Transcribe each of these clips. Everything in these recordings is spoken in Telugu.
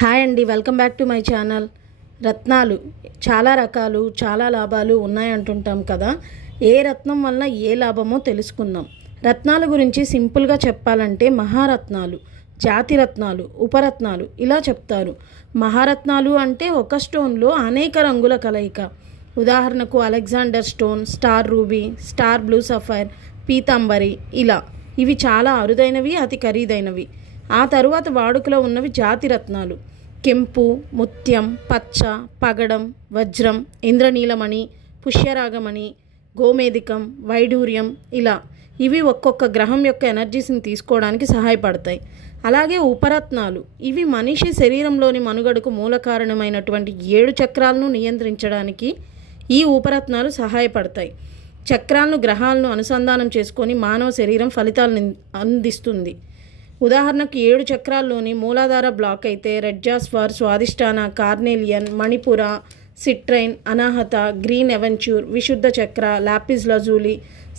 హాయ్ అండి, welcome back to my channel. రత్నాలు చాలా రకాలు, చాలా లాభాలు ఉన్నాయంటుంటాం కదా. ఏ రత్నం వల్ల ఏ లాభమో తెలుసుకుందాం. రత్నాల గురించి సింపుల్గా చెప్పాలంటే మహారత్నాలు, జాతి రత్నాలు, ఉపరత్నాలు ఇలా చెప్తారు. మహారత్నాలు అంటే ఒక స్టోన్లో అనేక రంగుల కలయిక. ఉదాహరణకు Alexander stone, star ruby, star blue sapphire, Pitambari ఇలా. ఇవి చాలా అరుదైనవి, అతి ఖరీదైనవి. ఆ తరువాత వాడుకలో ఉన్నవి జాతి రత్నాలు. కెంపు, ముత్యం, పచ్చ, పగడం, వజ్రం, ఇంద్రనీలమణి, పుష్యరాగమణి, గోమేధికం, వైఢూర్యం ఇలా. ఇవి ఒక్కొక్క గ్రహం యొక్క ఎనర్జీస్ని తీసుకోవడానికి సహాయపడతాయి. అలాగే ఉపరత్నాలు, ఇవి మనిషి శరీరంలోని మనుగడకు మూల కారణమైనటువంటి 7 చక్రాలను నియంత్రించడానికి ఈ ఉపరత్నాలు సహాయపడతాయి. చక్రాలను గ్రహాలను అనుసంధానం చేసుకొని మానవ శరీరం ఫలితాలను అందిస్తుంది. ఉదాహరణకు 7 చక్రాల్లోని మూలాధార బ్లాక్ అయితే రెడ్ జాస్పర్, స్వాదిష్టాన, కార్నేలియన్, మణిపుర, సిట్రైన్, అనాహత, గ్రీన్ ఎవెంచ్యూర్, విశుద్ధ చక్ర, లాపిస్ లజూలి,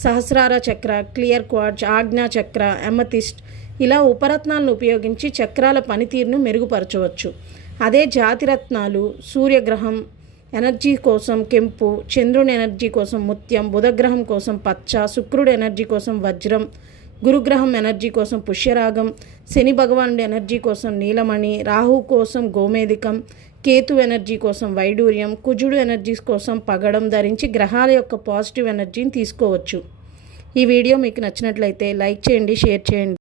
సహస్రార చక్ర, క్లియర్ క్వార్ట్జ్, ఆజ్ఞా చక్ర, ఎమతిస్ట్ ఇలా ఉపరత్నాలను ఉపయోగించి చక్రాల పనితీరును మెరుగుపరచవచ్చు. అదే జాతిరత్నాలు సూర్యగ్రహం ఎనర్జీ కోసం కెంపు, చంద్రుని ఎనర్జీ కోసం ముత్యం, బుధగ్రహం కోసం పచ్చ, శుక్రుడు ఎనర్జీ కోసం వజ్రం, గురుగ్రహం ఎనర్జీ కోసం పుష్యరాగం, శని భగవానుడి ఎనర్జీ కోసం నీలమణి, రాహు కోసం గోమేధికం, కేతు ఎనర్జీ కోసం వైడూర్యం, కుజుడు ఎనర్జీస్ కోసం పగడం ధరించి గ్రహాల యొక్క పాజిటివ్ ఎనర్జీని తీసుకోవచ్చు. ఈ వీడియో మీకు నచ్చినట్లయితే లైక్ చేయండి, షేర్ చేయండి.